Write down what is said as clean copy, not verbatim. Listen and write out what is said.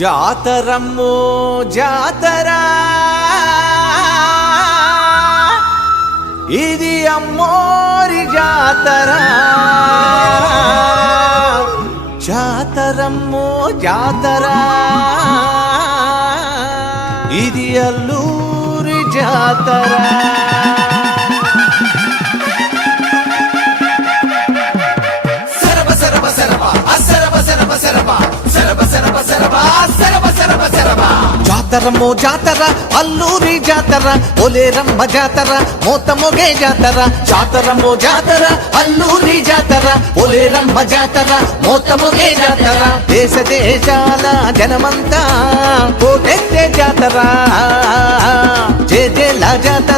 జాతరమ్మో జాతరా ఇది అమ్మోరి జాతర జాతరమ్మో జాతర ఇది అల్లూరి జాతర జాతరమ్మో జాతర అల్లూరి జాతర పోలేరమ్మ జాతర మోతమొగే జాతర జాతరమ్మో జాతర అల్లూరి జాతర పోలేరమ్మ జాతర మోతమొగే జాతర దేశ దేశాల జనమంతా కోటెత్తే జాతర జయ జయల జాతర